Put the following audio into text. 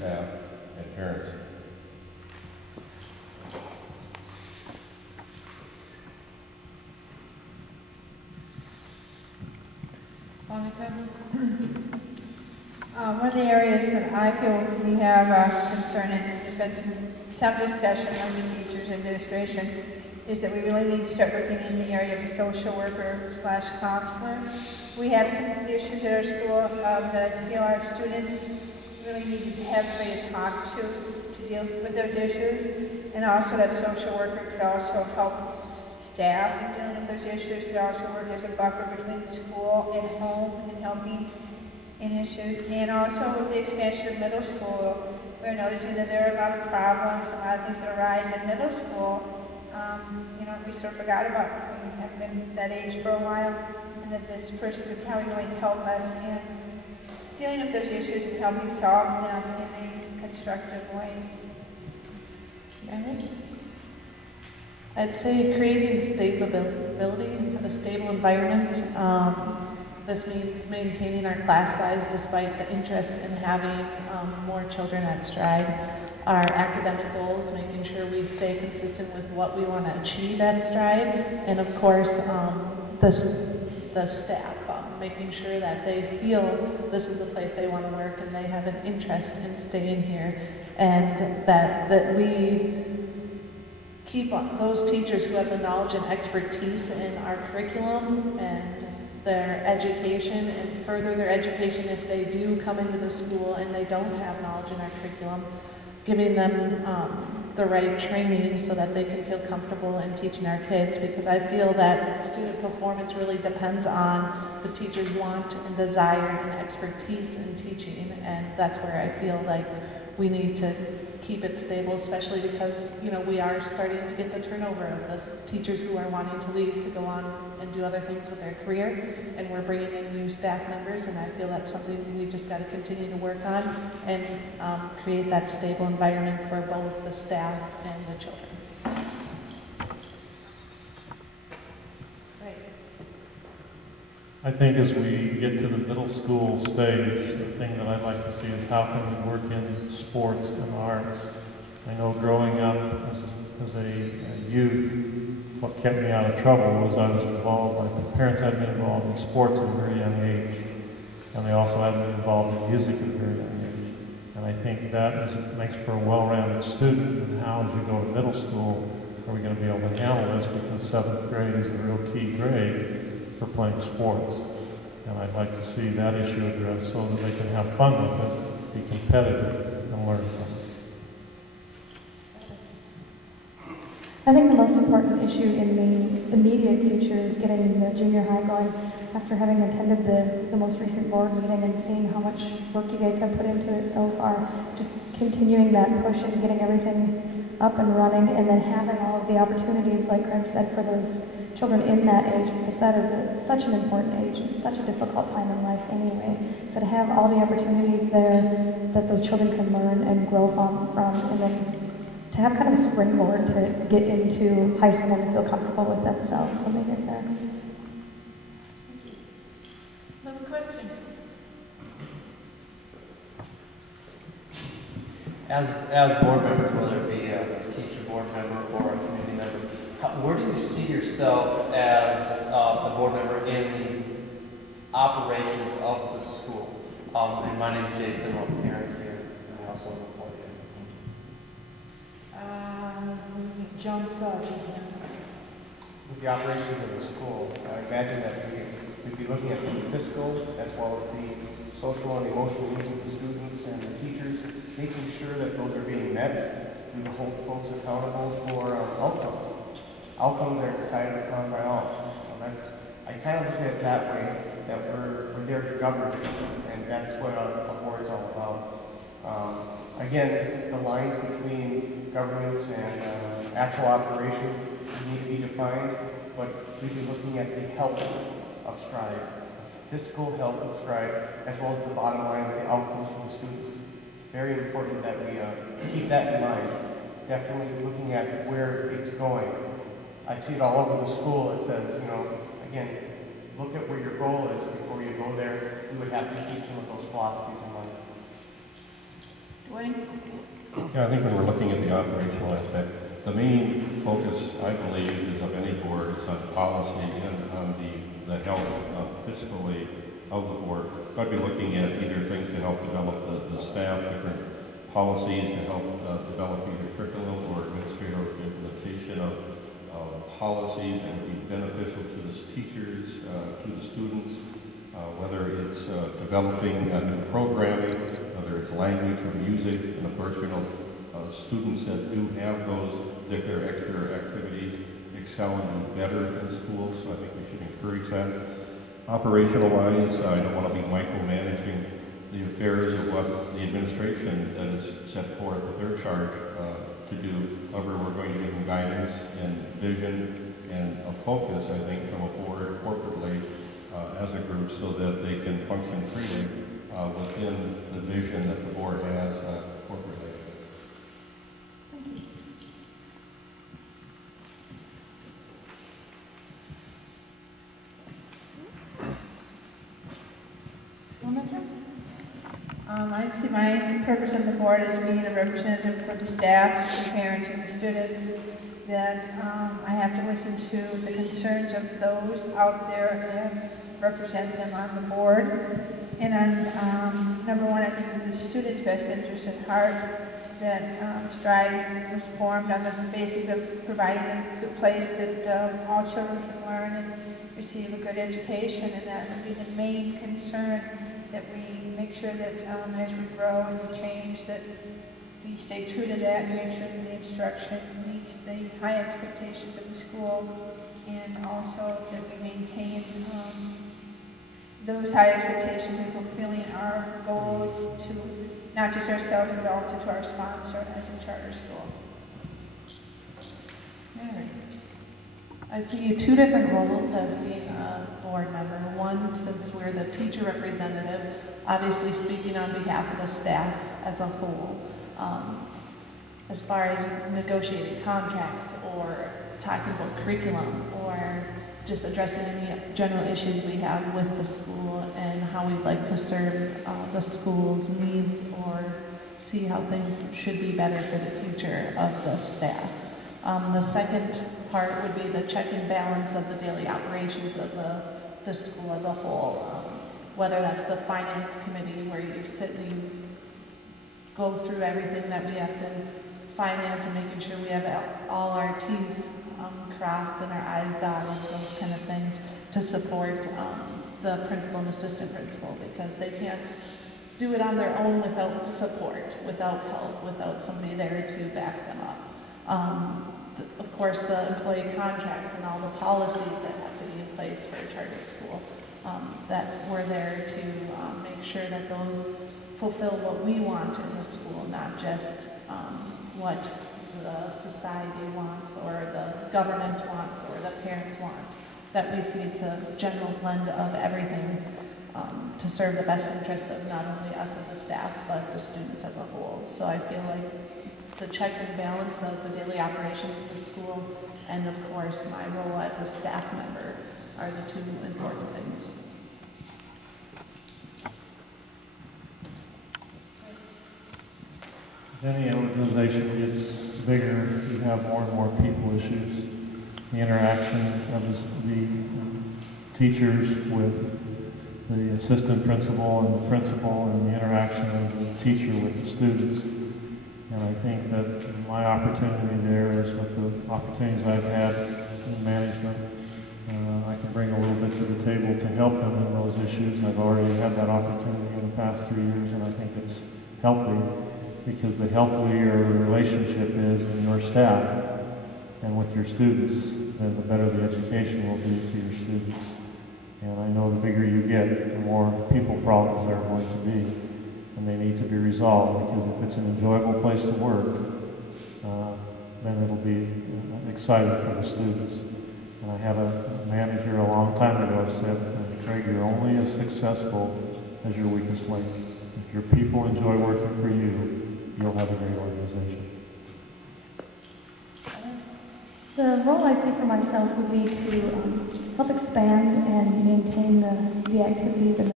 staff, and parents. Monica? One of the areas that I feel we have concern in, and there's been some discussion among the teachers administration, is that we really need to start looking in the area of a social worker / counselor. We have some issues at our school that I feel our students really need to have somebody to talk to deal with those issues. And also that social worker could also help staff in dealing with those issues, but also work as a buffer between the school and home and helping in issues. And also with the expansion of middle school, we're noticing that there are a lot of problems, a lot of things that arise in middle school. You know, we sort of forgot about, we haven't been that age for a while, and that this person could probably really help us in dealing with those issues and helping solve them in a constructive way. Mary? I'd say creating stability, have a stable environment. This means maintaining our class size despite the interest in having more children at Stride. Our academic goals, making sure we stay consistent with what we want to achieve at Stride. And of course, the staff, making sure that they feel this is a place they want to work and they have an interest in staying here. And that we keep those teachers who have the knowledge and expertise in our curriculum and their education, and further their education if they do come into the school and they don't have knowledge in our curriculum, giving them the right training so that they can feel comfortable in teaching our kids, because I feel that student performance really depends on the teachers' want and desire and expertise in teaching, and that's where I feel like we need to keep it stable, especially because, you know, we are starting to get the turnover of those teachers who are wanting to leave to go on and do other things with their career, and we're bringing in new staff members, and I feel that's something we just got to continue to work on and create that stable environment for both the staff and the children. Right. I think as we get to the middle school stage, the thing that I'd like to see is how can we work in sports and arts. I know growing up as a youth, what kept me out of trouble was I was involved, my parents had me involved in sports at a very young age, and they also had me involved in music at a very young age. And I think that makes for a well-rounded student. And how, as you go to middle school, are we going to be able to handle this? Because 7th grade is a real key grade for playing sports. And I'd like to see that issue addressed so that they can have fun with it, be competitive, and learn from it. I think the most important issue in the immediate future is getting the junior high going. After having attended the most recent board meeting and seeing how much work you guys have put into it so far, just continuing that push and getting everything up and running, and then having all of the opportunities, like Greg said, for those children in that age, because that is such an important age. It's such a difficult time in life anyway. So to have all the opportunities there that those children can learn and grow from, and then to have kind of a springboard to get into high school and feel comfortable with themselves when they get there. Another question? As board members, whether it be a teacher board member or a community member, where do you see yourself as a board member in the operations of the school? And my name is Jason, I'm a parent here, and I also am a employee. John Sugg. With the operations of the school, I imagine that we'd be looking at the fiscal as well as the social and emotional needs of the students and the teachers, making sure that those are being met. We hold folks accountable for outcomes. Outcomes are decided upon by all. So I kind of look at it that way, that we're there to govern, and that's what our board is all about. Again, the lines between governance and actual operations need to be defined, but we've been looking at the health of Stride, fiscal health of Stride, as well as the bottom line of the outcomes for the students. Very important that we keep that in mind. Definitely looking at where it's going. I see it all over the school. It says, you know, again, look at where your goal is before you go there. You would have to keep some of those philosophies in mind. Woody? Yeah, I think when we're looking at the operational aspect, the main focus, I believe, is of any board is on policy and on the health fiscally of the board. I'd be looking at either things to help develop the staff, different policies to help develop either curriculum or administrative implementation of policies that would be beneficial to the teachers, to the students, whether it's developing new programming, whether it's language or music, and of course we know students that do have those particular extra activities excel and do better in school, so I think we should encourage that. Operational-wise, I don't want to be micromanaging the affairs of what the administration that is set forth with their charge to do. However, we're going to give them guidance and vision and a focus, I think, from a board corporately as a group so that they can function freely within the vision that the board has corporately. Thank you. I see my purpose on the board as being a representative for the staff, the parents, and the students, that I have to listen to the concerns of those out there and represent them on the board. And on number one, I think with the students' best interest at heart, that STRIDE was formed on the basis of providing a good place that all children can learn and receive a good education, and that would be the main concern, that we make sure that as we grow and we change, that we stay true to that and make sure that the instruction meets the high expectations of the school, and also that we maintain those high expectations in fulfilling our goals to not just ourselves but also to our sponsor as a charter school. I see two different roles as being a board member. One, since we're the teacher representative, obviously speaking on behalf of the staff as a whole, as far as negotiating contracts or talking about curriculum or just addressing any general issues we have with the school and how we'd like to serve the school's needs or see how things should be better for the future of the staff. The second part would be the check and balance of the daily operations of the school as a whole, whether that's the finance committee where you sit and you go through everything that we have to finance and making sure we have all our T's crossed and our I's dotted, those kind of things, to support the principal and assistant principal, because they can't do it on their own without support, without help, without somebody there to back them up. Of course, the employee contracts and all the policies that have to be in place for a charter school, that we're there to make sure that those fulfill what we want in the school, not just what the society wants or the government wants or the parents want, that we see it's a general blend of everything to serve the best interests of not only us as a staff, but the students as a whole. So I feel like the check and balance of the daily operations of the school and, of course, my role as a staff member are the two important things. As any organization gets bigger, you have more and more people issues. The interaction of the teachers with the assistant principal and the principal, and the interaction of the teacher with the students. And I think that my opportunity there is with the opportunities I've had in management. I can bring a little bit to the table to help them in those issues. I've already had that opportunity in the past 3 years, and I think it's healthy, because the healthier the relationship is in your staff and with your students, then the better the education will be to your students. And I know the bigger you get, the more people problems there are going to be, and they need to be resolved, because if it's an enjoyable place to work, then it'll be exciting for the students. And I had a manager a long time ago said, Craig, you're only as successful as your weakest link. If your people enjoy working for you, you'll have a great organization. The role I see for myself would be to help expand and maintain the activities and